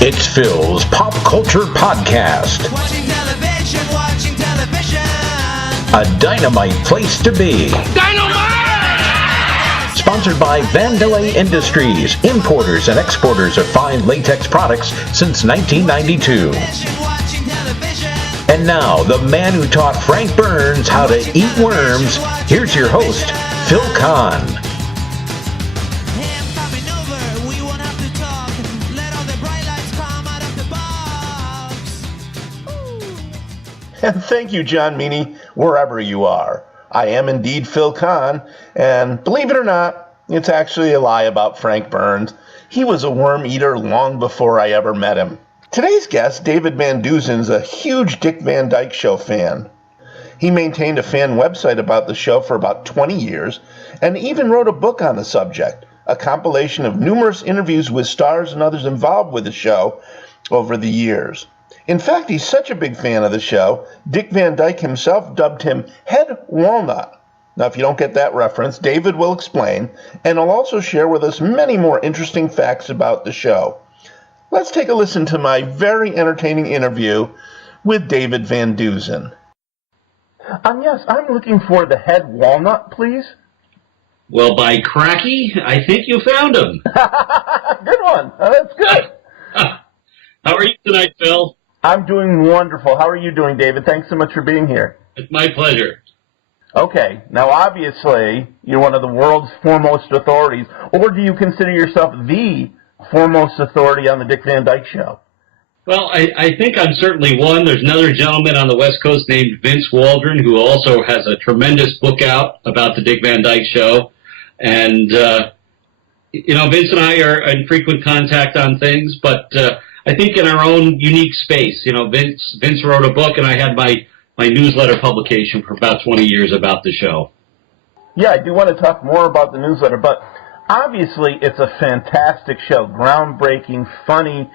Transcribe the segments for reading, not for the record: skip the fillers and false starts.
It's Phil's Pop Culture Podcast. Watching television. A dynamite place to be. Dynamite! Sponsored by Van Deusen Industries, importers and exporters of fine latex products since 1992. And now, the man who taught Frank Burns how to eat worms, here's your host, Phil Kahn. And thank you, John Meany, wherever you are. I am indeed Phil Kahn, and believe it or not, it's actually a lie about Frank Burns. He was a worm eater long before I ever met him. Today's guest, David Van Deusen, is a huge Dick Van Dyke Show fan. He maintained a fan website about the show for about 20 years, and even wrote a book on the subject, a compilation of numerous interviews with stars and others involved with the show over the years. In fact, he's such a big fan of the show, Dick Van Dyke himself dubbed him Head Walnut. Now, if you don't get that reference, David will explain, and he'll also share with us many more interesting facts about the show. Let's take a listen to my very entertaining interview with David Van Deusen. Yes, I'm looking for the Head Walnut, please. Well, by cracky, I think you found him. Good one. That's good. How are you tonight, Phil? I'm doing wonderful. How are you doing, David? Thanks so much for being here. It's my pleasure. Okay. Now, obviously, you're one of the world's foremost authorities, or do you consider yourself the foremost authority on the Dick Van Dyke Show? Well, I think I'm certainly one. There's another gentleman on the West Coast named Vince Waldron, who also has a tremendous book out about the Dick Van Dyke Show. And, Vince and I are in frequent contact on things, but I think in our own unique space. Vince wrote a book, and I had my newsletter publication for about 20 years about the show. Yeah, I do want to talk more about the newsletter, but obviously it's a fantastic show, groundbreaking, funny.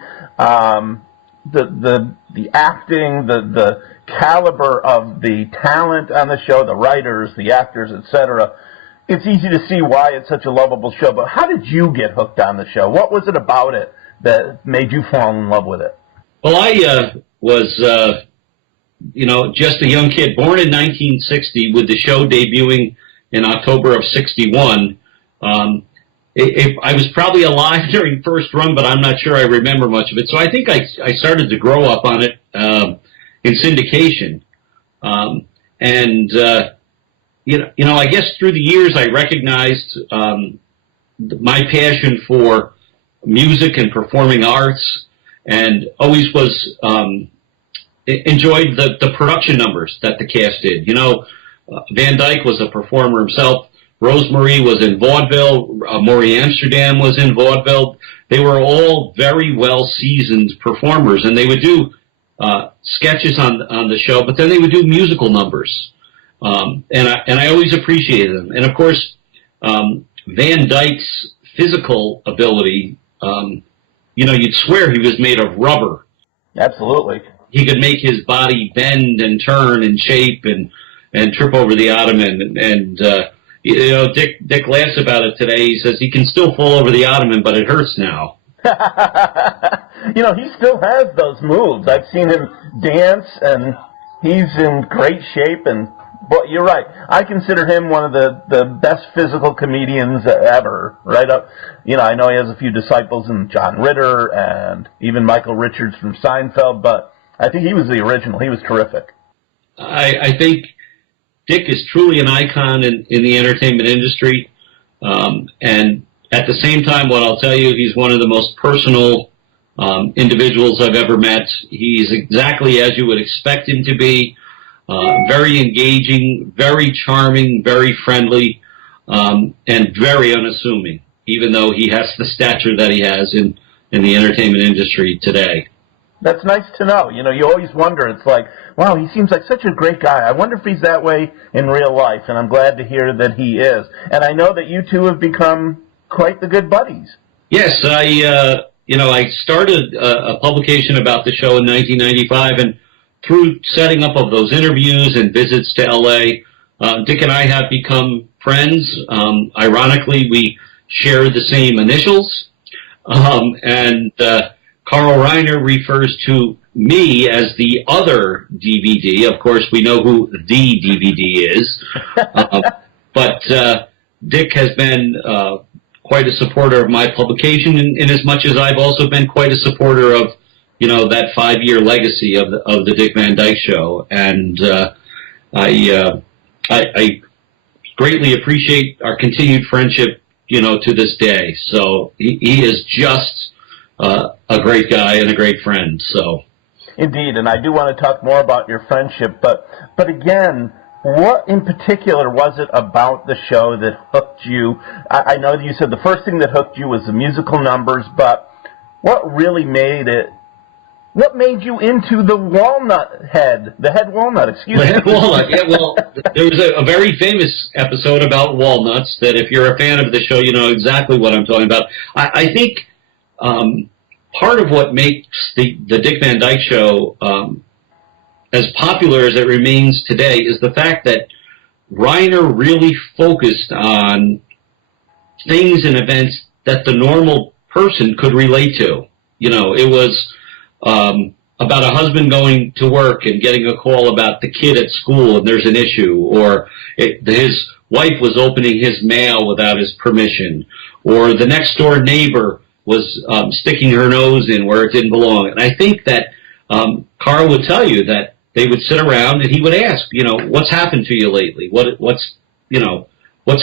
The acting, the caliber of the talent on the show, the writers, the actors, etc. It's easy to see why it's such a lovable show. But how did you get hooked on the show? What was it about it that made you fall in love with it? Well, I was, just a young kid, born in 1960, with the show debuting in October of 61. I was probably alive during first run, but I'm not sure I remember much of it. So I think I started to grow up on it in syndication. I guess through the years I recognized my passion for music and performing arts, and always was enjoyed the production numbers that the cast did. Van Dyke was a performer himself. Rosemary was in vaudeville. Maury Amsterdam was in vaudeville. They were all very well-seasoned performers, and they would do sketches on the show, but then they would do musical numbers. And I always appreciated them. And, of course, Van Dyke's physical ability, you'd swear he was made of rubber. Absolutely. He could make his body bend and turn and shape and trip over the ottoman. And Dick laughs about it today. He says he can still fall over the ottoman, but it hurts now. He still has those moves. I've seen him dance, and he's in great shape. But you're right. I consider him one of the best physical comedians ever. Right up, I know he has a few disciples in John Ritter and even Michael Richards from Seinfeld, but I think he was the original. He was terrific. I think Dick is truly an icon in the entertainment industry. And at the same time, what I'll tell you, he's one of the most personal individuals I've ever met. He's exactly as you would expect him to be. Very engaging, very charming, very friendly, and very unassuming, even though he has the stature that he has in the entertainment industry today. That's nice to know. You always wonder, it's like, wow, he seems like such a great guy. I wonder if he's that way in real life, and I'm glad to hear that he is. And I know that you two have become quite the good buddies. Yes, I started a publication about the show in 1995, and through setting up of those interviews and visits to L.A., Dick and I have become friends. Ironically, we share the same initials, and Carl Reiner refers to me as the other DVD. Of course, we know who the DVD is. But Dick has been quite a supporter of my publication, in as much as I've also been quite a supporter of, that 5-year legacy of the Dick Van Dyke Show. And I greatly appreciate our continued friendship, to this day. So he is just a great guy and a great friend. So, indeed, and I do want to talk more about your friendship, but again, what in particular was it about the show that hooked you? I know that you said the first thing that hooked you was the musical numbers, but what really made it? What made you into the head walnut, excuse me. The head walnut, yeah, well, there was a very famous episode about walnuts that if you're a fan of the show, you know exactly what I'm talking about. I think part of what makes the Dick Van Dyke Show as popular as it remains today is the fact that Reiner really focused on things and events that the normal person could relate to. It was about a husband going to work and getting a call about the kid at school and there's an issue, or his wife was opening his mail without his permission, or the next door neighbor was sticking her nose in where it didn't belong. And I think that Carl would tell you that they would sit around and he would ask, what's happened to you lately? What's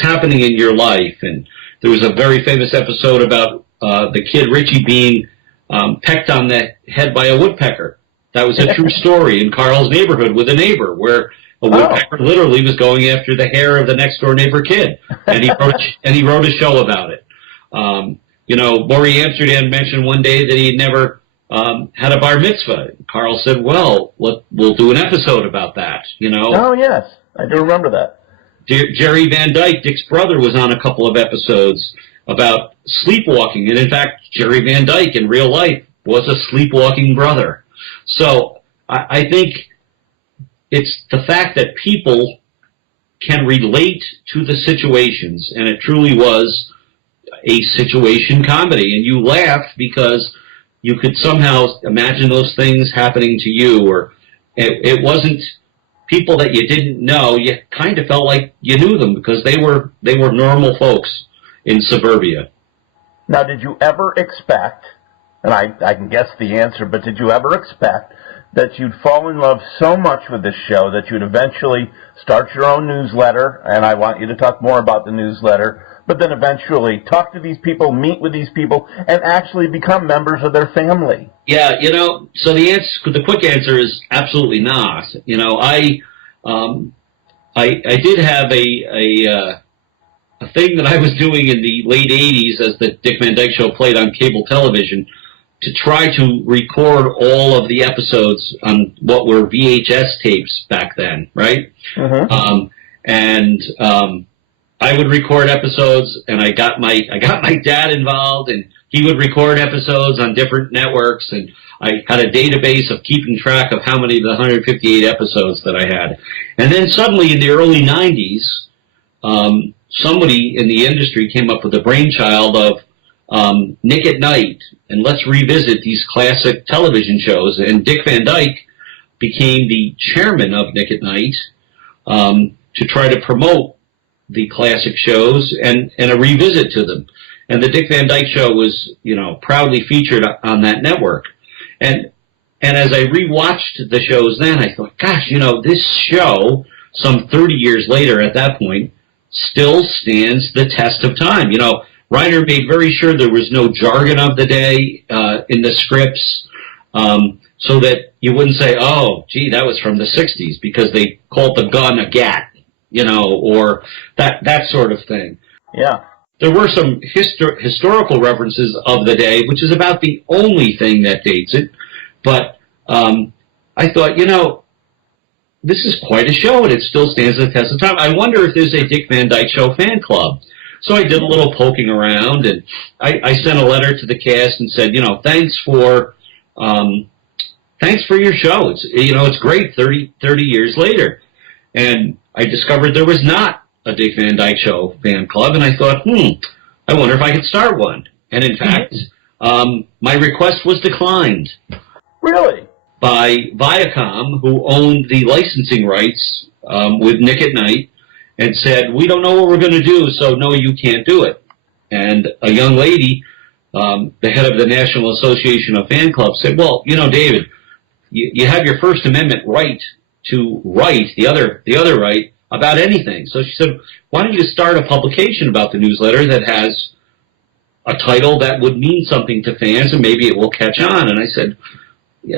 happening in your life? And there was a very famous episode about the kid Richie being pecked on the head by a woodpecker. That was a true story in Carl's neighborhood with a neighbor, where a woodpecker literally was going after the hair of the next door neighbor kid, and he wrote a show about it. Maury Amsterdam mentioned one day that he never had a bar mitzvah. Carl said, "Well, we'll do an episode about that." Oh yes, I do remember that. Jerry Van Dyke, Dick's brother, was on a couple of episodes about sleepwalking, and in fact, Jerry Van Dyke in real life was a sleepwalking brother. So I think it's the fact that people can relate to the situations, and it truly was a situation comedy, and you laughed because you could somehow imagine those things happening to you, or it wasn't people that you didn't know. You kind of felt like you knew them because they were normal folks in suburbia. Now, did you ever expect, and I can guess the answer, but did you ever expect that you'd fall in love so much with this show that you'd eventually start your own newsletter, and I want you to talk more about the newsletter, but then eventually talk to these people, meet with these people, and actually become members of their family? Yeah, so the quick answer is absolutely not. I did have a thing that I was doing in the late 80s as the Dick Van Dyke Show played on cable television to try to record all of the episodes on what were VHS tapes back then, right? Uh-huh. I would record episodes, and I got my dad involved, and he would record episodes on different networks, and I had a database of keeping track of how many of the 158 episodes that I had. And then suddenly in the early 90s, somebody in the industry came up with the brainchild of Nick at Night, and let's revisit these classic television shows. And Dick Van Dyke became the chairman of Nick at Night to try to promote the classic shows and a revisit to them. And the Dick Van Dyke Show was, proudly featured on that network. And as I rewatched the shows then, I thought, gosh, this show, some 30 years later at that point, still stands the test of time. Reiner made very sure there was no jargon of the day in the scripts, so that you wouldn't say, oh, gee, that was from the 60s, because they called the gun a gat, or that sort of thing. Yeah. There were some historical references of the day, which is about the only thing that dates it. But I thought, this is quite a show, and it still stands the test of time. I wonder if there's a Dick Van Dyke Show fan club. So I did a little poking around, and I sent a letter to the cast and said, thanks for your show. It's great 30 years later. And I discovered there was not a Dick Van Dyke Show fan club, and I thought, I wonder if I could start one. And in fact, my request was declined Really? by Viacom, who owned the licensing rights with Nick at Night, and said, we don't know what we're going to do, so no, you can't do it. And a young lady, the head of the National Association of Fan Clubs, said, well, David, you have your First Amendment right to write, the other right, about anything. So she said, why don't you start a publication about the newsletter that has a title that would mean something to fans, and maybe it will catch on. And I said,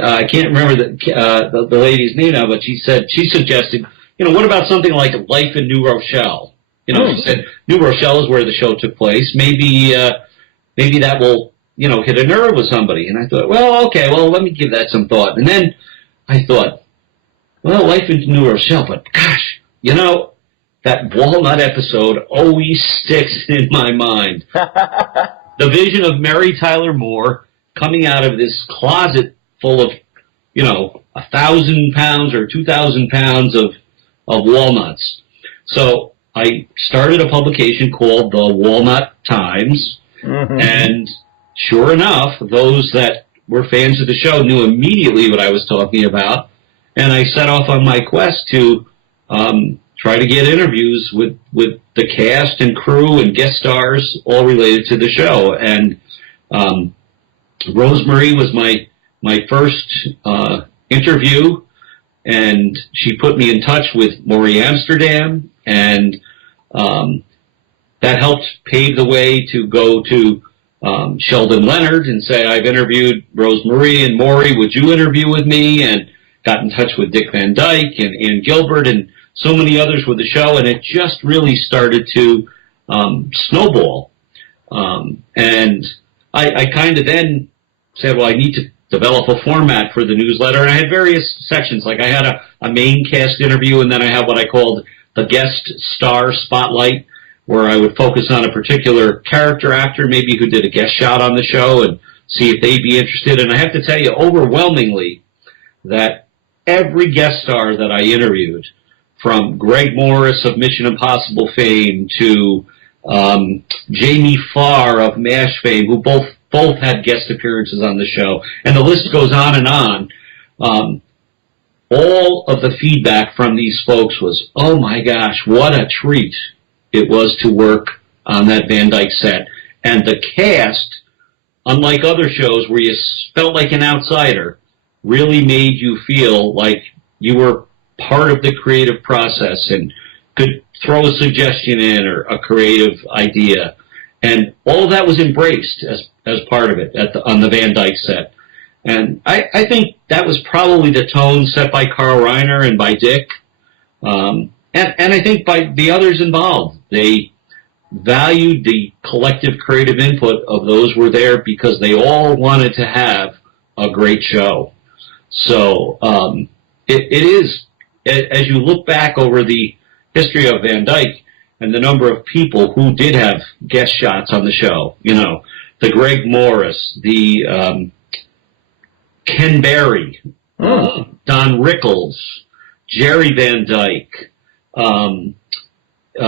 I can't remember the lady's name now, but she suggested, what about something like Life in New Rochelle? She said New Rochelle is where the show took place. Maybe that will, hit a nerve with somebody. And I thought, well, okay, well, let me give that some thought. And then I thought, well, Life in New Rochelle, but gosh, that Walnut episode always sticks in my mind. The vision of Mary Tyler Moore coming out of this closet full of, 1,000 pounds or 2,000 pounds of walnuts. So I started a publication called the Walnut Times, and sure enough, those that were fans of the show knew immediately what I was talking about, and I set off on my quest to try to get interviews with the cast and crew and guest stars, all related to the show. And Rosemary was my first interview, and she put me in touch with Maury Amsterdam, and that helped pave the way to go to Sheldon Leonard and say, I've interviewed Rosemary and Maury, would you interview with me? And got in touch with Dick Van Dyke and Ann Gilbert and so many others with the show, and it just really started to snowball. And I kind of then said, well, I need to develop a format for the newsletter, and I had various sections. Like I had a main cast interview, and then I had what I called the guest star spotlight, where I would focus on a particular character actor, maybe who did a guest shot on the show, and see if they'd be interested. And I have to tell you, overwhelmingly, that every guest star that I interviewed, from Greg Morris of Mission Impossible fame to Jamie Farr of MASH fame, who both had guest appearances on the show, and the list goes on and on. All of the feedback from these folks was, oh my gosh, what a treat it was to work on that Van Dyke set. And the cast, unlike other shows where you felt like an outsider, really made you feel like you were part of the creative process and could throw a suggestion in or a creative idea. And all of that was embraced as part of it on the Van Dyke set. And I think that was probably the tone set by Carl Reiner and by Dick. And I think by the others involved. They valued the collective creative input of those who were there because they all wanted to have a great show. So it is, as you look back over the history of Van Dyke and the number of people who did have guest shots on the show, the Greg Morris, the Ken Barry, Don Rickles, Jerry Van Dyke,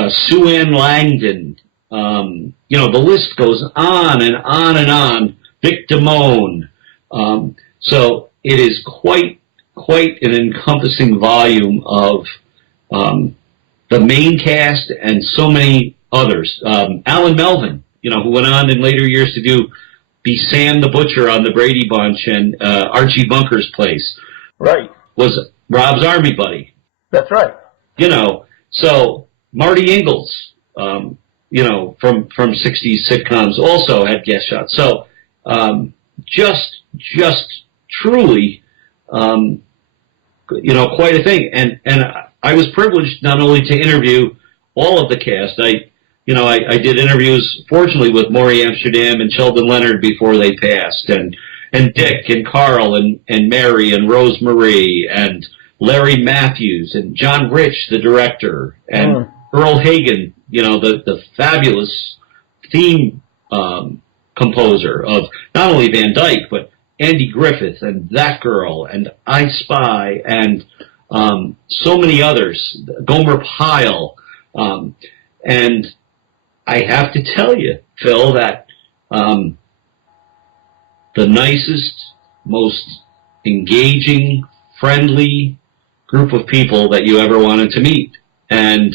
Sue Ann Langdon, the list goes on and on and on, Vic Damone. So it is quite an encompassing volume of the main cast and so many others. Alan Melvin, who went on in later years to be Sam the Butcher on the Brady Bunch and Archie Bunker's Place. Right. Was Rob's Army buddy. That's right. So Marty Ingalls, from 60s sitcoms also had guest shots. So just truly, quite a thing. And I was privileged not only to interview all of the cast. I did interviews, fortunately, with Maury Amsterdam and Sheldon Leonard before they passed, and Dick and Carl and Mary and Rosemary and Larry Matthews and John Rich, the director, and Earl Hagen, the fabulous theme composer of not only Van Dyke, but Andy Griffith and That Girl and I Spy and so many others, Gomer Pyle. And I have to tell you, Phil, that the nicest, most engaging, friendly group of people that you ever wanted to meet. And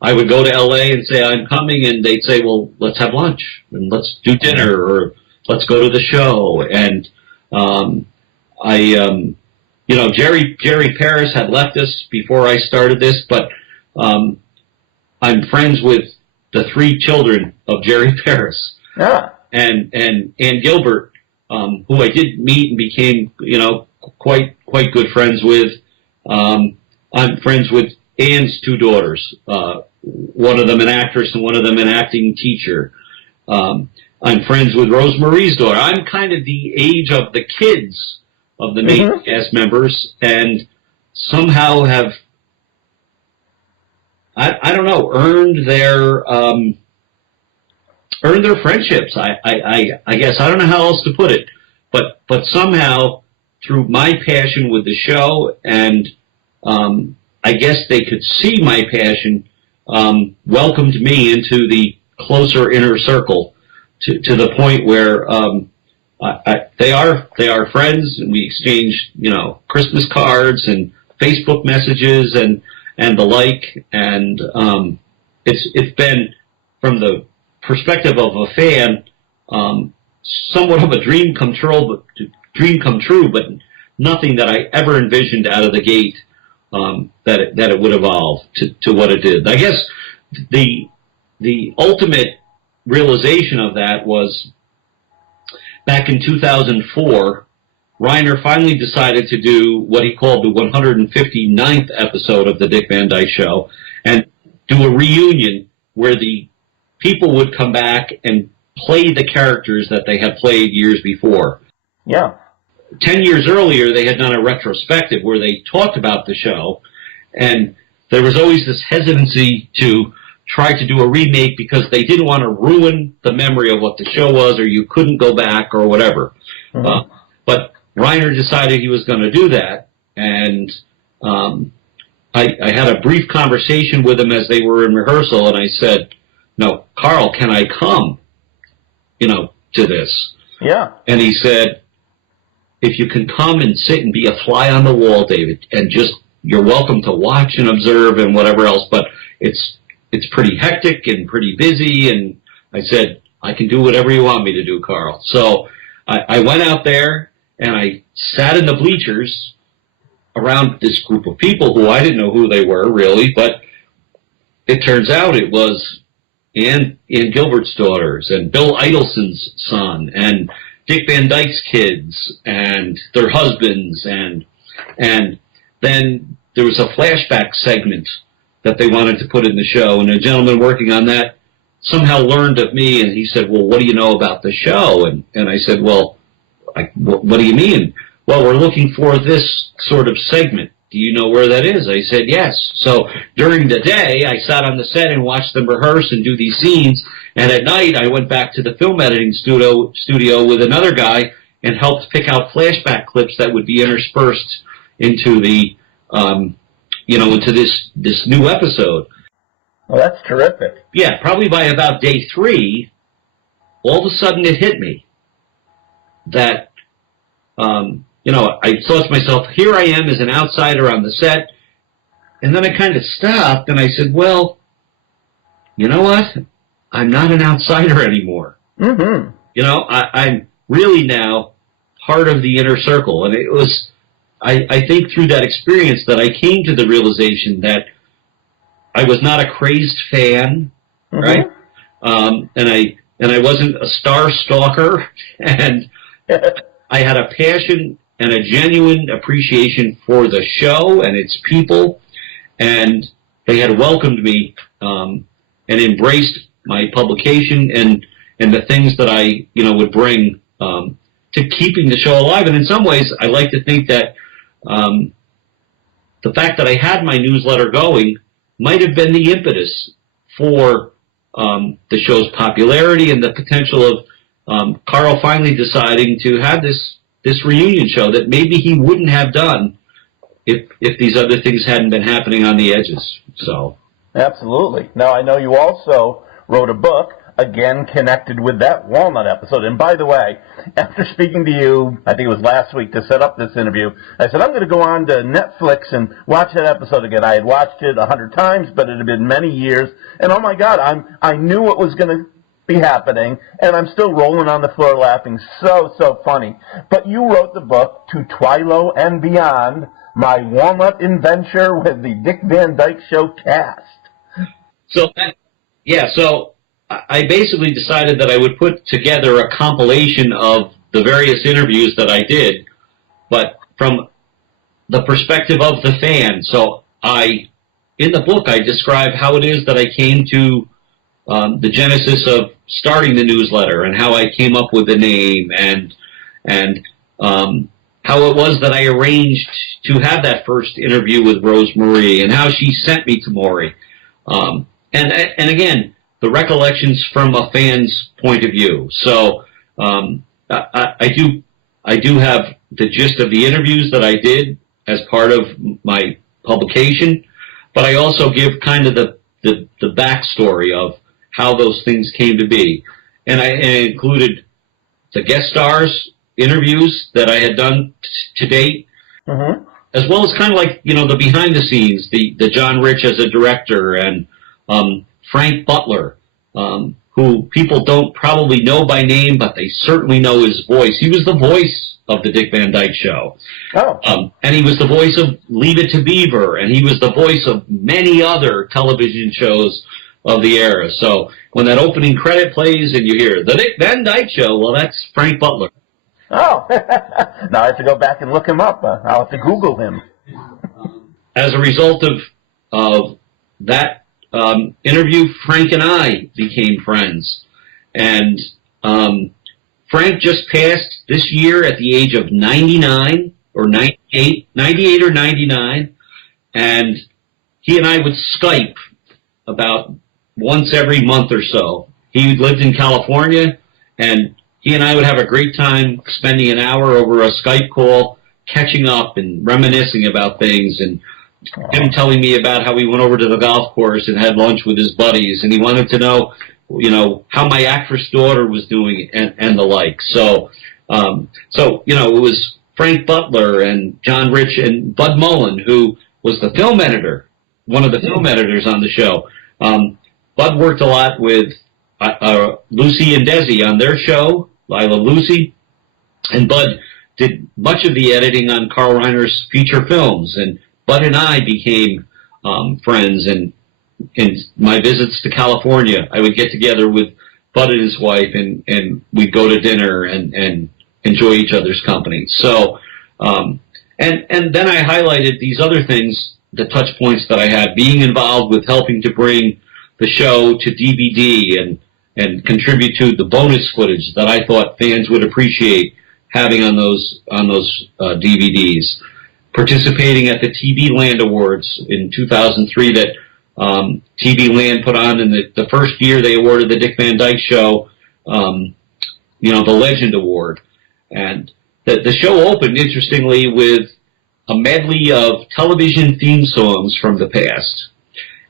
I would go to LA and say, I'm coming, and they'd say, well, let's have lunch, and let's do dinner, or let's go to the show. And Jerry Paris had left us before I started this, but I'm friends with the 3 children of Jerry Paris. Yeah. And Ann Gilbert, who I did meet and became, quite good friends with. I'm friends with Ann's 2 daughters, one of them an actress and one of them an acting teacher. I'm friends with Rosemarie's daughter. I'm kind of the age of the kids of the main cast members, and somehow have, I don't know, earned their friendships. I guess I don't know how else to put it, but somehow through my passion with the show, and I guess they could see my passion, welcomed me into the closer inner circle to the point where they are friends, and we exchange Christmas cards and Facebook messages and the like, and it's been, from the perspective of a fan, somewhat of a dream come true, but nothing that I ever envisioned out of the gate that it would evolve to what it did. I guess the ultimate realization of that was back in 2004. Reiner finally decided to do what he called the 159th episode of the Dick Van Dyke Show, and do a reunion where the people would come back and play the characters that they had played years before. Yeah. 10 years earlier, they had done a retrospective where they talked about the show, and there was always this hesitancy to try to do a remake because they didn't want to ruin the memory of what the show was, or you couldn't go back or whatever. But Reiner decided he was going to do that, and I had a brief conversation with him as they were in rehearsal, and I said, no, Carl, can I come, to this? Yeah. And he said, if you can come and sit and be a fly on the wall, David, and just, you're welcome to watch and observe and whatever else, but it's pretty hectic and pretty busy. And I said, I can do whatever you want me to do, Carl. So I went out there and I sat in the bleachers around this group of people who I didn't know who they were really, but it turns out it was Ann Gilbert's daughters and Bill Idelson's son and Dick Van Dyke's kids and their husbands, and then there was a flashback segment that they wanted to put in the show, and a gentleman working on that somehow learned of me, and he said, well, what do you know about the show? And I said, well, what do you mean? Well, we're looking for this sort of segment. Do you know where that is? I said, yes. So during the day, I sat on the set and watched them rehearse and do these scenes, and at night, I went back to the film editing studio with another guy and helped pick out flashback clips that would be interspersed into the, into this new episode. Well, that's terrific. Yeah, probably by about day 3, all of a sudden it hit me that, I thought to myself, here I am as an outsider on the set, and then I kind of stopped and I said, well, you know what? I'm not an outsider anymore. Mm-hmm. I'm really now part of the inner circle. And it was, I think through that experience that I came to the realization that I was not a crazed fan, right? And I wasn't a star stalker, and I had a passion and a genuine appreciation for the show and its people, and they had welcomed me and embraced my publication and the things that I would bring to keeping the show alive. And in some ways, I like to think that the fact that I had my newsletter going might have been the impetus for the show's popularity and the potential of Carl finally deciding to have this reunion show that maybe he wouldn't have done if these other things hadn't been happening on the edges. So absolutely. Now, I know you also wrote a book again connected with that Walnut episode. And by the way, after speaking to you, I think it was last week, to set up this interview, I said, I'm going to go on to Netflix and watch that episode again. I had watched it 100 times, but it had been many years. And oh my God, I knew it was going to be happening, and I'm still rolling on the floor laughing. So funny. But you wrote the book, To Twilo and Beyond, My Walnut Adventure with the Dick Van Dyke Show cast. So I basically decided that I would put together a compilation of the various interviews that I did, but from the perspective of the fan. So in the book, I describe how it is that I came to the genesis of starting the newsletter and how I came up with the name and how it was that I arranged to have that first interview with Rose Marie and how she sent me to Maury. And again, the recollections from a fan's point of view. So I do have the gist of the interviews that I did as part of my publication, but I also give kind of the backstory of how those things came to be. And I included the guest stars interviews that I had done to date, as well as kind of like, the behind the scenes, the John Rich as a director, and Frank Butler, who people don't probably know by name, but they certainly know his voice. He was the voice of the Dick Van Dyke Show. And he was the voice of Leave It to Beaver, and he was the voice of many other television shows of the era. So when that opening credit plays and you hear the Dick Van Dyke Show, well, that's Frank Butler. Oh, now I have to go back and look him up. I'll have to Google him. As a result of that interview, Frank and I became friends. And Frank just passed this year at the age of 99 or 98 or 99. And he and I would Skype about once every month or so. He lived in California, and he and I would have a great time spending an hour over a Skype call, catching up and reminiscing about things, and him telling me about how he went over to the golf course and had lunch with his buddies, and he wanted to know, how my actress daughter was doing and the like. So it was Frank Butler and John Rich and Bud Mullen, who was the film editor, one of the film editors on the show. Bud worked a lot with Lucy and Desi on their show, I Love Lucy, and Bud did much of the editing on Carl Reiner's feature films, and Bud and I became friends, and in my visits to California, I would get together with Bud and his wife, and we'd go to dinner and enjoy each other's company. So, and then I highlighted these other things, the touch points that I had, being involved with helping to bring the show to DVD and contribute to the bonus footage that I thought fans would appreciate having on those DVDs. Participating at the TV Land Awards in 2003 that TV Land put on in the first year they awarded the Dick Van Dyke Show, the Legend Award. And the show opened, interestingly, with a medley of television theme songs from the past.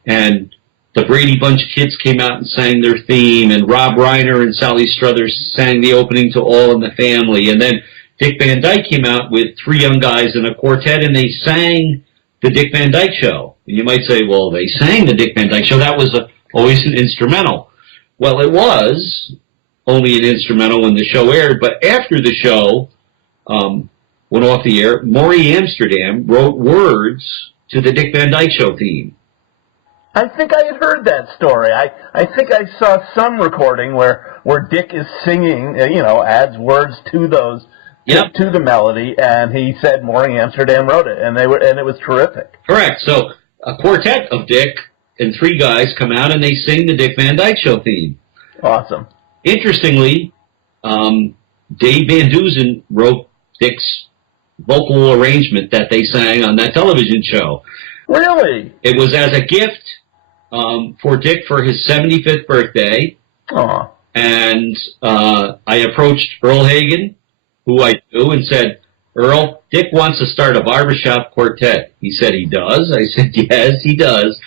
And the Brady Bunch kids came out and sang their theme, and Rob Reiner and Sally Struthers sang the opening to All in the Family. And then Dick Van Dyke came out with three young guys in a quartet, and they sang the Dick Van Dyke Show. And you might say, well, they sang the Dick Van Dyke Show. That was always an instrumental. Well, it was only an instrumental when the show aired, but after the show went off the air, Maury Amsterdam wrote words to the Dick Van Dyke Show theme. I think I had heard that story. I think I saw some recording where Dick is singing, adds words to those, to the melody, and he said Maury Amsterdam wrote it, and it was terrific. Correct. So a quartet of Dick and three guys come out and they sing the Dick Van Dyke Show theme. Awesome. Interestingly, Dave Van Deusen wrote Dick's vocal arrangement that they sang on that television show. Really? It was as a gift for Dick for his 75th birthday. Aww. And I approached Earl Hagen, who I do, and said, Earl, Dick wants to start a barbershop quartet. He said he does. I said, yes, he does.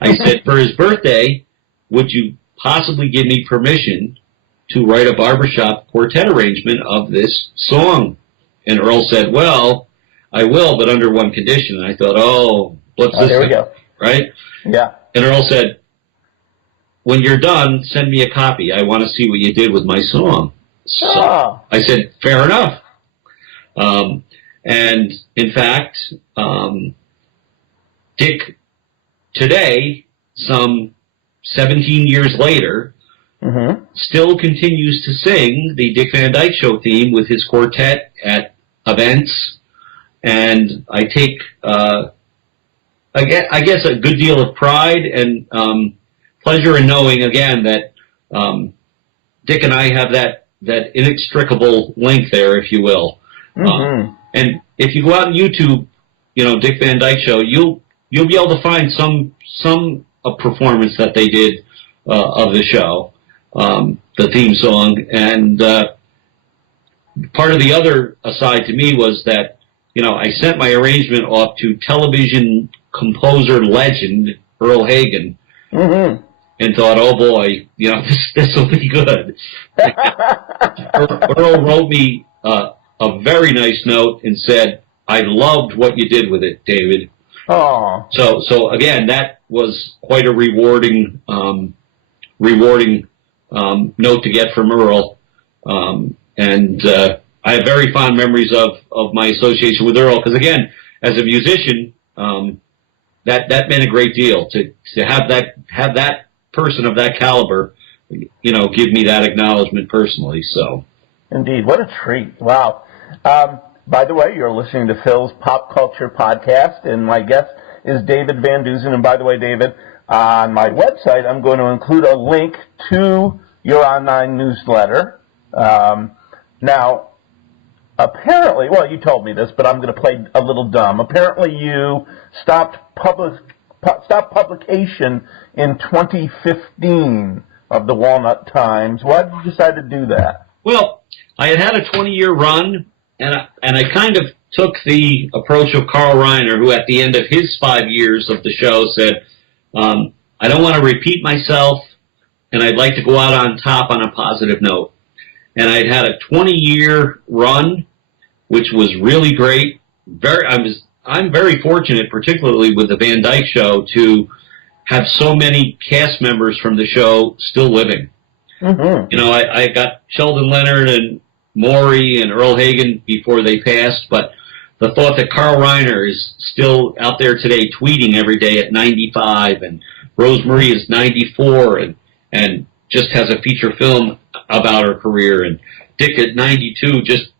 I said, for his birthday, would you possibly give me permission to write a barbershop quartet arrangement of this song? And Earl said, well, I will, but under one condition. And I thought, oh, what's this? There we go. Right? Yeah. And Earl said, when you're done, send me a copy. I want to see what you did with my song. So I said, fair enough. And in fact, Dick today, some 17 years later, still continues to sing the Dick Van Dyke Show theme with his quartet at events. And I take, I guess, a good deal of pride and pleasure in knowing, again, that Dick and I have that inextricable link there, if you will. And if you go out on YouTube, Dick Van Dyke Show, you'll be able to find some performance that they did of the show, the theme song. And part of the other aside to me was that, I sent my arrangement off to television composer legend Earl Hagen, and thought, oh boy, this will be good. Earl wrote me a very nice note and said, I loved what you did with it, David. Oh. So again, that was quite a rewarding note to get from Earl. And I have very fond memories of my association with Earl, because again, as a musician, that meant a great deal to have that person of that caliber, give me that acknowledgement personally. So, indeed, what a treat! Wow. By the way, you're listening to Phil's Pop Culture Podcast, and my guest is David Van Deusen. And by the way, David, on my website, I'm going to include a link to your online newsletter. Now, apparently, well, you told me this, but I'm going to play a little dumb. Apparently, you stopped publication in 2015 of the Walnut Times. Why did you decide to do that? Well, I had a 20-year run, and I kind of took the approach of Carl Reiner, who at the end of his 5 years of the show said, I don't want to repeat myself, and I'd like to go out on top on a positive note. And I'd had a 20-year run, which was really great. I'm very fortunate, particularly with the Van Dyke Show, to have so many cast members from the show still living. I got Sheldon Leonard and Maury and Earl Hagen before they passed, but the thought that Carl Reiner is still out there today tweeting every day at 95, and Rose Marie is 94 and just has a feature film about her career, and Dick at 92 just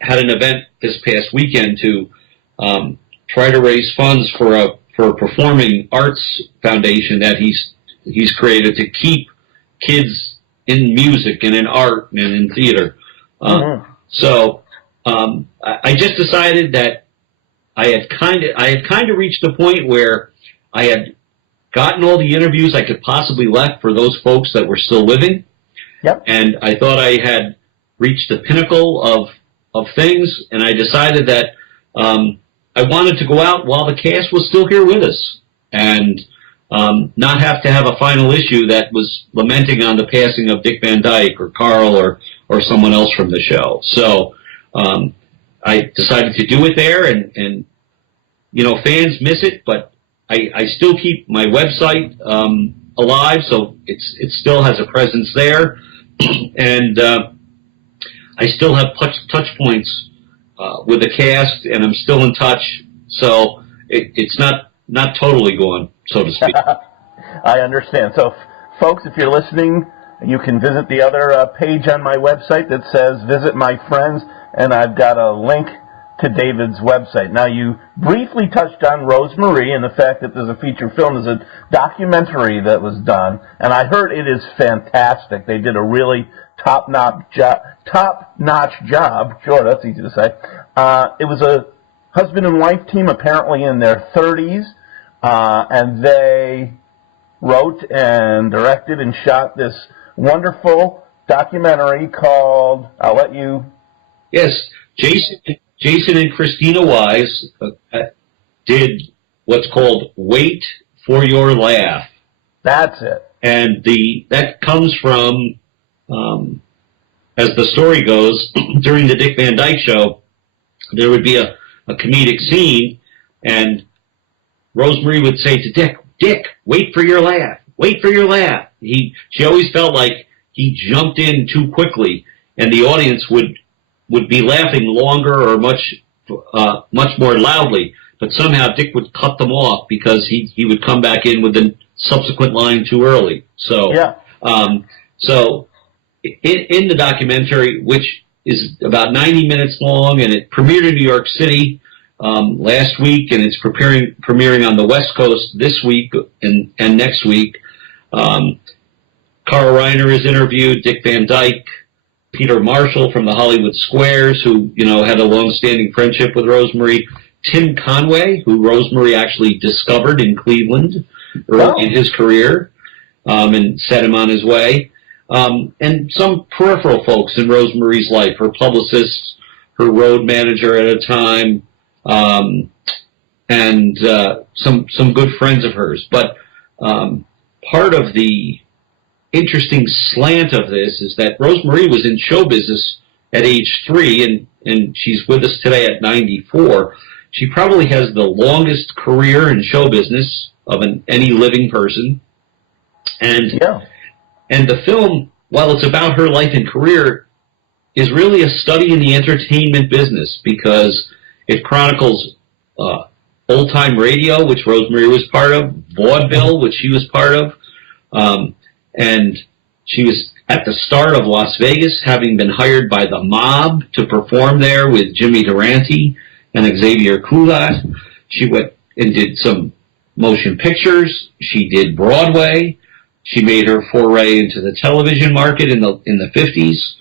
had an event this past weekend to try to raise funds for a performing arts foundation that he's created to keep kids in music and in art and in theater. So I just decided that I had kind of reached the point where I had gotten all the interviews I could possibly left for those folks that were still living. Yep. And I thought I had reached the pinnacle of things, and I decided that I wanted to go out while the cast was still here with us, and not have to have a final issue that was lamenting on the passing of Dick Van Dyke or Carl or someone else from the show. So I decided to do it there, and fans miss it, but I still keep my website alive, so it still has a presence there, and I still have touch points with the cast, and I'm still in touch, so it's not totally gone, so to speak. I understand. So, folks, if you're listening, you can visit the other page on my website that says Visit My Friends, and I've got a link to David's website. Now, you briefly touched on Rose Marie and the fact that there's a feature film. There's a documentary that was done, and I heard it is fantastic. They did a really top-notch job. Sure, that's easy to say. It was a husband and wife team, apparently in their 30s, and they wrote and directed and shot this wonderful documentary called, I'll let you... Yes, Jason and Christina Wise did what's called Wait for Your Laugh. That's it. And that comes from, as the story goes, during the Dick Van Dyke Show, there would be a comedic scene, and Rosemary would say to Dick, wait for your laugh, wait for your laugh. She always felt like he jumped in too quickly, and the audience would be laughing longer or much more loudly. But somehow Dick would cut them off because he would come back in with the subsequent line too early. So, Yeah. So in the documentary, which is about 90 minutes long, and it premiered in New York City last week, and it's premiering on the West Coast this week and next week. Carl Reiner is interviewed, Dick Van Dyke, Peter Marshall from the Hollywood Squares, who had a long-standing friendship with Rosemary, Tim Conway, who Rosemary actually discovered in Cleveland early in his career, and set him on his way, and some peripheral folks in Rosemary's life, her publicist, her road manager at a time, and some good friends of hers. But part of the interesting slant of this is that Rosemary was in show business at age 3, and she's with us today at 94. She probably has the longest career in show business of any living person. And the film, while it's about her life and career, is really a study in the entertainment business, because it chronicles old-time radio, which Rosemary was part of, vaudeville, which she was part of, and she was at the start of Las Vegas, having been hired by the mob to perform there with Jimmy Durante and Xavier Cugat. She went and did some motion pictures. She did Broadway. She made her foray into the television market in the 50s,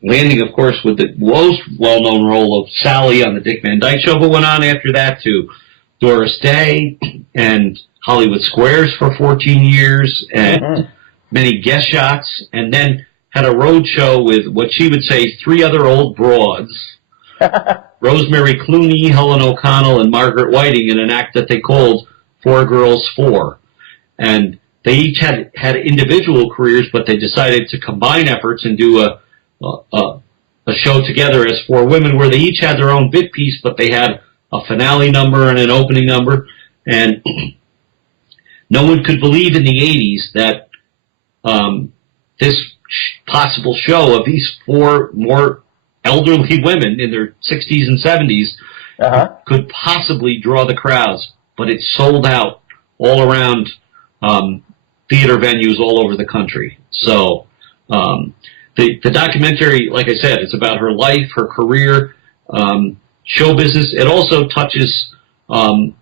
landing, of course, with the most well-known role of Sally on the Dick Van Dyke Show, but went on after that to Doris Day and Hollywood Squares for 14 years, and many guest shots, and then had a road show with what she would say 3 other old broads, Rosemary Clooney, Helen O'Connell, and Margaret Whiting, in an act that they called Four Girls Four. And they each had individual careers, but they decided to combine efforts and do a show together as 4 women, where they each had their own bit piece, but they had a finale number and an opening number. And no one could believe in the 80s that this possible show of these 4 more elderly women in their 60s and 70s could possibly draw the crowds. But it sold out all around theater venues all over the country. So the documentary, like I said, it's about her life, her career, show business. It also touches on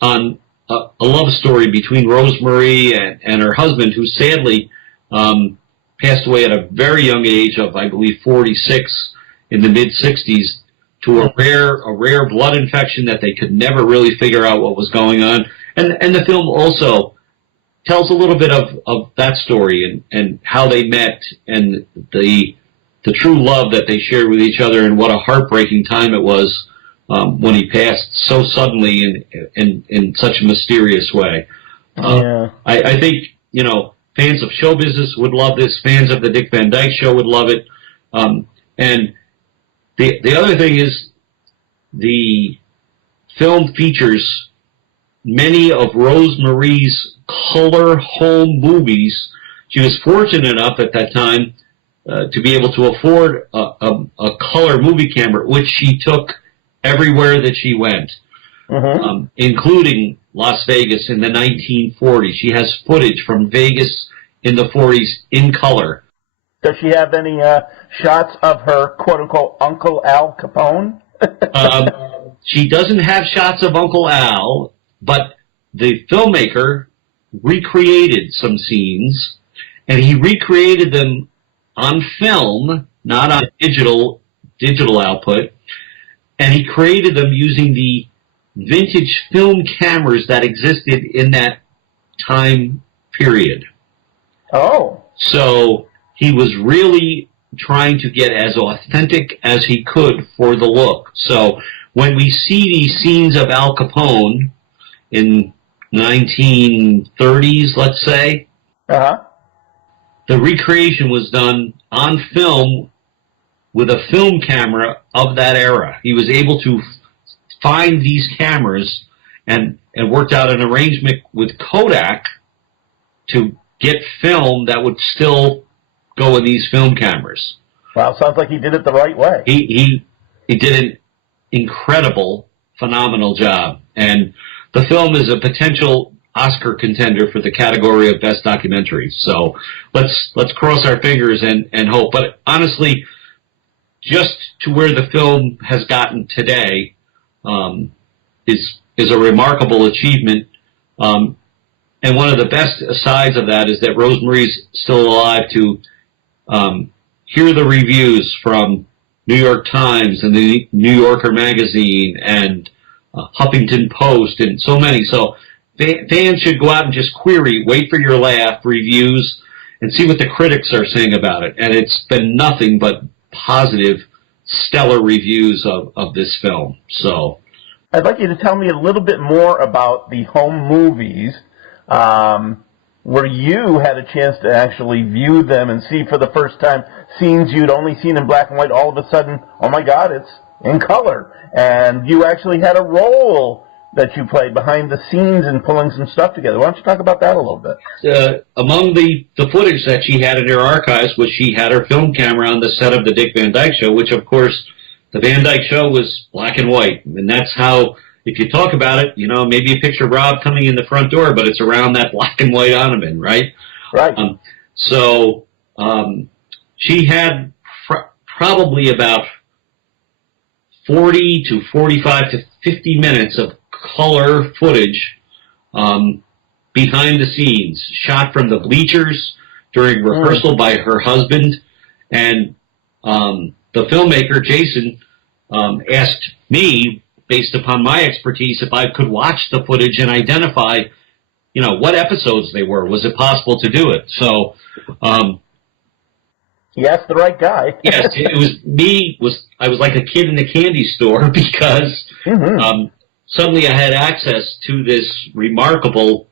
a love story between Rosemary and her husband, who sadly passed away at a very young age of, I believe, 46 in the mid-60s, to a rare blood infection that they could never really figure out what was going on. And the film also tells a little bit of that story and how they met, and the true love that they shared with each other, and what a heartbreaking time it was when he passed so suddenly in such a mysterious way. I think, fans of show business would love this. Fans of the Dick Van Dyke Show would love it. And the other thing is, the film features many of Rosemary's color home movies. She was fortunate enough at that time to be able to afford a color movie camera, which she took everywhere that she went, including Las Vegas in the 1940s. She has footage from Vegas in the 40s in color. Does she have any shots of her quote-unquote Uncle Al Capone? She doesn't have shots of Uncle Al, but the filmmaker recreated some scenes, and he recreated them on film, not on digital output, and he created them using the vintage film cameras that existed in that time period. Oh. So he was really trying to get as authentic as he could for the look. So when we see these scenes of Al Capone in 1930s, let's say, Uh-huh. The recreation was done on film with a film camera of that era. He was able to find these cameras and worked out an arrangement with Kodak to get film that would still go in these film cameras. Wow, sounds like he did it the right way. He did an incredible, phenomenal job. And the film is a potential Oscar contender for the category of Best Documentary. So let's cross our fingers and hope. But honestly, just to where the film has gotten today is a remarkable achievement. And one of the best asides of that is that Rosemary's still alive to hear the reviews from New York Times and the New Yorker magazine and Huffington Post and so many. So fans should go out and just query, wait for your laugh, reviews, and see what the critics are saying about it. And it's been nothing but positive, stellar reviews of this film. So I'd like you to tell me a little bit more about the home movies, where you had a chance to actually view them and see for the first time scenes you'd only seen in black and white. All of a sudden, oh my God, it's in color. And you actually had a role that you played behind the scenes and pulling some stuff together. Why don't you talk about that a little bit? Among the footage that she had in her archives was she had her film camera on the set of the Dick Van Dyke Show, which, of course, the Van Dyke Show was black and white. And that's how, if you talk about it, maybe you picture Rob coming in the front door, but it's around that black and white ottoman, right? Right. So she had probably about 40 to 45 to 50 minutes of color footage behind the scenes, shot from the bleachers during rehearsal by her husband. And the filmmaker, Jason, asked me, based upon my expertise, if I could watch the footage and identify, what episodes they were. Was it possible to do it? So, you asked the right guy. Yes, it was me. I was like a kid in a candy store because suddenly I had access to this remarkable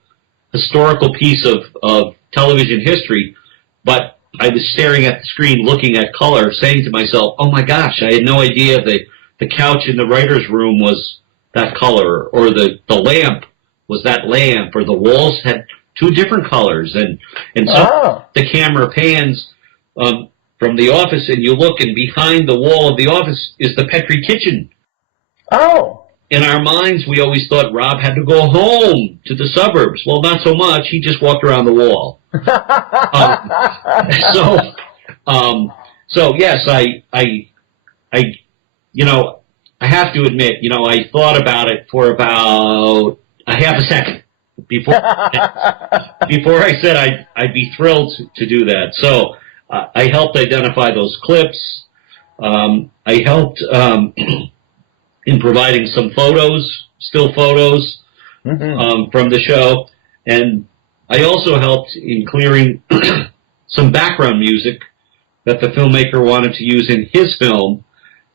historical piece of television history, but I was staring at the screen, looking at color, saying to myself, oh my gosh, I had no idea the couch in the writer's room was that color, or the lamp was that lamp, or the walls had two different colors. And so the camera pans from the office, and you look, and behind the wall of the office is the Petri kitchen. Oh. In our minds, we always thought Rob had to go home to the suburbs. Well, not so much. He just walked around the wall. So yes, I have to admit, I thought about it for about a half a second before I said I'd be thrilled to do that. So I helped identify those clips. I helped in providing some photos, still photos from the show, and I also helped in clearing some background music that the filmmaker wanted to use in his film.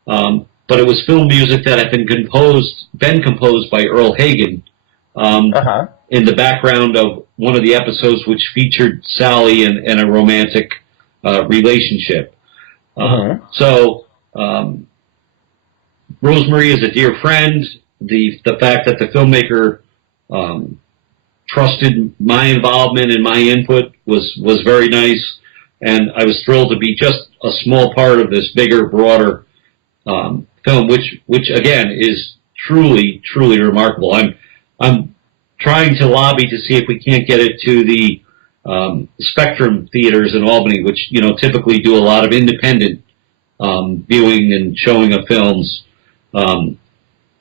But it was film music that had been composed by Earl Hagen in the background of one of the episodes, which featured Sally and a romantic relationship. So Rosemary is a dear friend. The fact that the filmmaker trusted my involvement and my input was very nice, and I was thrilled to be just a small part of this bigger, broader film, which again is truly remarkable. I'm trying to lobby to see if we can't get it to the Spectrum theaters in Albany, which typically do a lot of independent viewing and showing of films.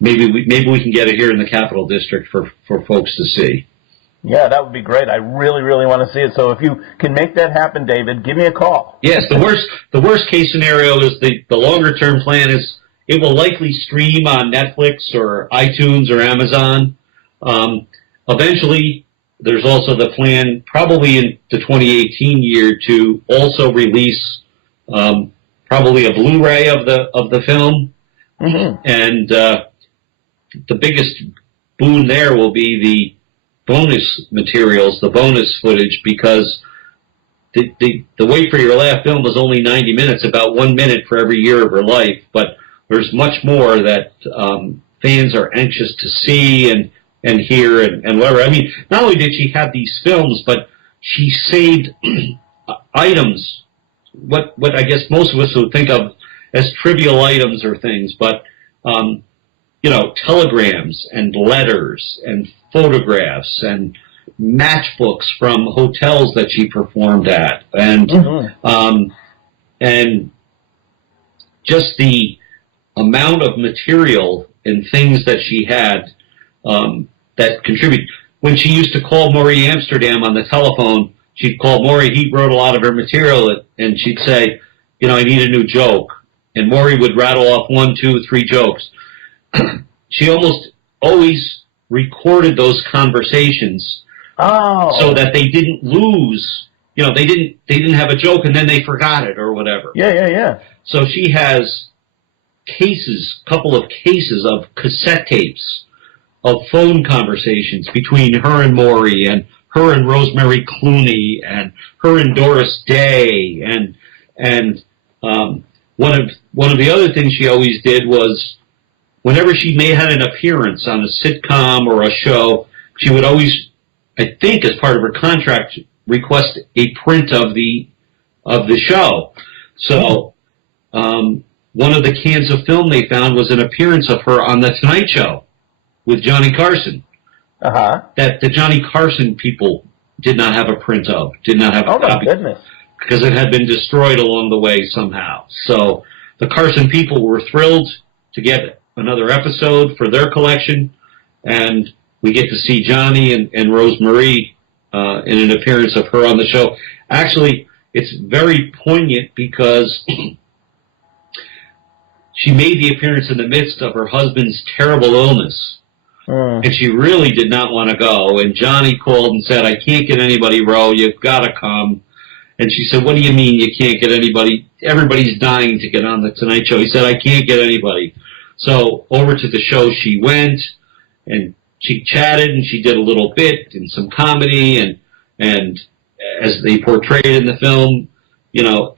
Maybe we can get it here in the Capital District for folks to see. Yeah, that would be great. I really want to see it. So if you can make that happen, David, give me a call. Yes, the worst case scenario is the longer term plan is it will likely stream on Netflix or iTunes or Amazon. Eventually, there's also the plan, probably in the 2018 year, to also release probably a Blu-ray of the film. And the biggest boon there will be the bonus materials, the bonus footage, because the Wait for Your Laugh film was only 90 minutes, about 1 minute for every year of her life, but there's much more that fans are anxious to see and hear and whatever. I mean, not only did she have these films, but she saved items, what I guess most of us would think of as trivial items or things, but telegrams and letters and photographs and matchbooks from hotels that she performed at, and just the amount of material and things that she had that contribute. When she used to call Maury Amsterdam on the telephone, she'd call Maury. He wrote a lot of her material, and she'd say, I need a new joke. And Maury would rattle off 1, 2, 3 jokes. She almost always recorded those conversations so that they didn't lose. They didn't have a joke and then they forgot it or whatever. Yeah. So she has couple of cases of cassette tapes of phone conversations between her and Maury and her and Rosemary Clooney and her and Doris Day and one of the other things she always did was whenever she had an appearance on a sitcom or a show, she would always, I think as part of her contract, request a print of the show. So one of the cans of film they found was an appearance of her on The Tonight Show with Johnny Carson. That the Johnny Carson people did not have a print of, did not have a copy. Oh, my goodness. Because it had been destroyed along the way somehow. So the Carson people were thrilled to get another episode for their collection, and we get to see Johnny and Rosemarie in an appearance of her on the show. Actually, it's very poignant because she made the appearance in the midst of her husband's terrible illness. And she really did not want to go. And Johnny called and said, I can't get anybody, Ro. You've got to come. And she said, what do you mean you can't get anybody? Everybody's dying to get on the Tonight Show. He said, I can't get anybody. So over to the show she went, and she chatted, and she did a little bit and some comedy. And as they portrayed in the film,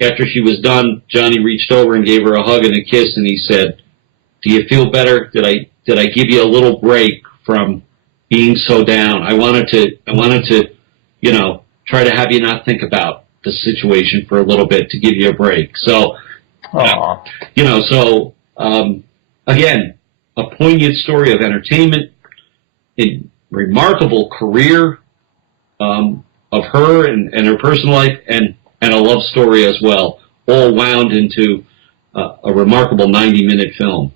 after she was done, Johnny reached over and gave her a hug and a kiss, and he said, do you feel better? Did I give you a little break from being so down? I wanted to, try to have you not think about the situation for a little bit to give you a break. So, again, a poignant story of entertainment, a remarkable career of her and her personal life, and a love story as well, all wound into a remarkable 90-minute film.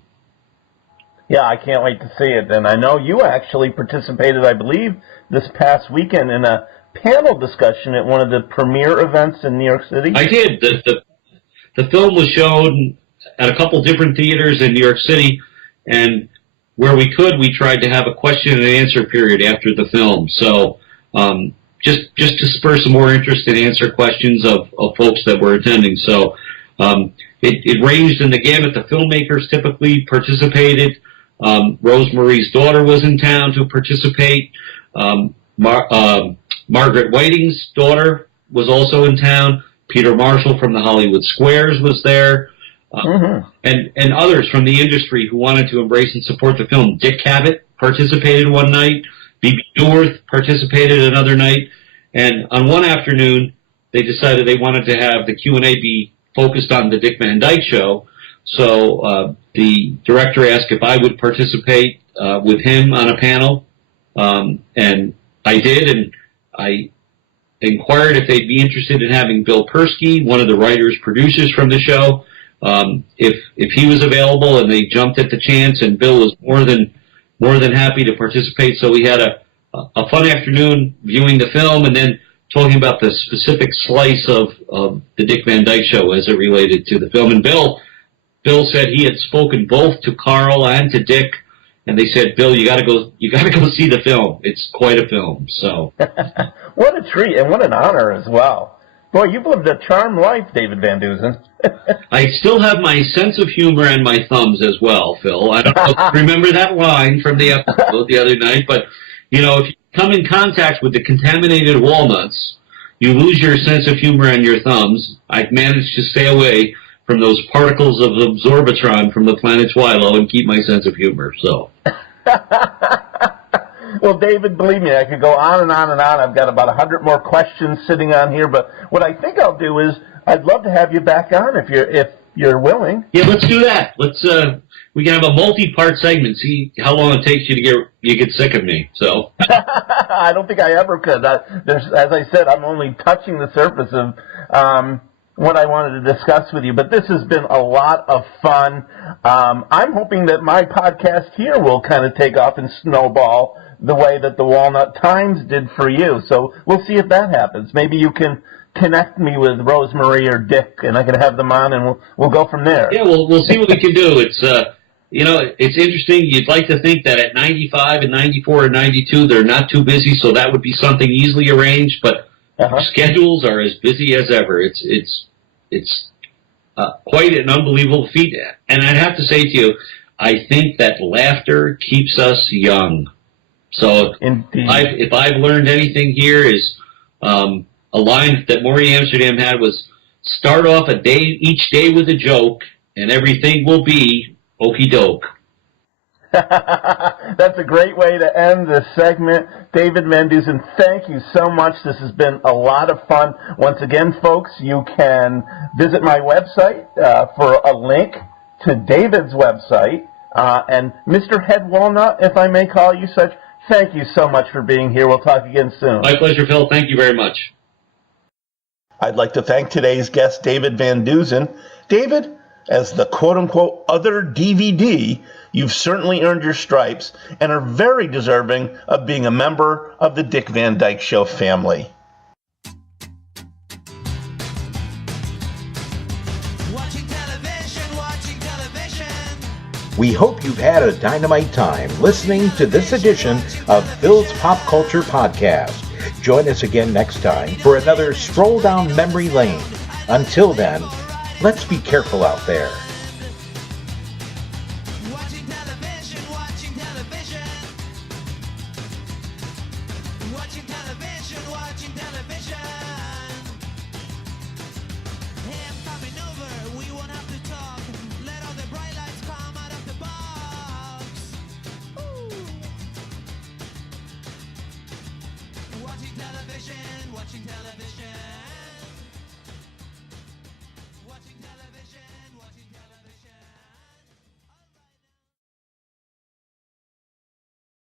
Yeah, I can't wait to see it. And I know you actually participated, I believe, this past weekend in a panel discussion at one of the premiere events in New York City. I did. The film was shown at a couple different theaters in New York City, and where we could, we tried to have a question and answer period after the film. So just to spur some more interest and answer questions of folks that were attending. So it ranged in the gamut. The filmmakers typically participated. Rosemarie's daughter was in town to participate. Margaret Whiting's daughter was also in town. Peter Marshall from the Hollywood Squares was there. And others from the industry who wanted to embrace and support the film. Dick Cavett participated one night. B.B. Newirth participated another night. And on one afternoon, they decided they wanted to have the Q&A be focused on the Dick Van Dyke Show. So the director asked if I would participate with him on a panel. And I did, and I inquired if they'd be interested in having Bill Persky, one of the writers, producers from the show, if he was available, and they jumped at the chance, and Bill was more than happy to participate. So we had a fun afternoon viewing the film and then talking about the specific slice of the Dick Van Dyke Show as it related to the film. And Bill said he had spoken both to Carl and to Dick, and they said, Bill, you gotta go see the film. It's quite a film. So what a treat and what an honor as well. Boy, you've lived a charmed life, David Van Deusen. I still have my sense of humor and my thumbs as well, Phil. I don't know if you remember that line from the episode the other night, but if you come in contact with the contaminated walnuts, you lose your sense of humor and your thumbs. I've managed to stay away from those particles of absorbitron from the planet Twilo and keep my sense of humor. So. Well, David, believe me, I could go on and on and on. I've got about 100 more questions sitting on here, but what I think I'll do is I'd love to have you back on if you're willing. Yeah, let's do that. We can have a multi-part segment. See how long it takes you to get sick of me. So I don't think I ever could. As I said, I'm only touching the surface of what I wanted to discuss with you. But this has been a lot of fun. I'm hoping that my podcast here will kind of take off and snowball the way that the Walnut Times did for you. So we'll see if that happens. Maybe you can connect me with Rosemary or Dick, and I can have them on, and we'll go from there. Yeah, we'll see what we can do. It's it's interesting. You'd like to think that at 95 and 94 and 92, they're not too busy, so that would be something easily arranged. But schedules are as busy as ever. It's quite an unbelievable feat. And I'd have to say to you, I think that laughter keeps us young. So if I've learned anything here is a line that Maury Amsterdam had was, start off each day with a joke, and everything will be okie doke. That's a great way to end this segment. David Van Deusen, thank you so much. This has been a lot of fun. Once again, folks, you can visit my website for a link to David's website. And Mr. Head Walnut, if I may call you such, thank you so much for being here. We'll talk again soon. My pleasure, Phil. Thank you very much. I'd like to thank today's guest, David Van Deusen. David, as the quote-unquote other DVD, you've certainly earned your stripes and are very deserving of being a member of the Dick Van Dyke Show family. Watching television. We hope you've had a dynamite time listening to this edition of Phil's Pop Culture Podcast. Join us again next time for another stroll down memory lane. Until then, let's be careful out there. Watching television. Watching television. Hey, I'm coming over. We won't have to talk. Let all the bright lights come out of the box. Ooh. Watching television.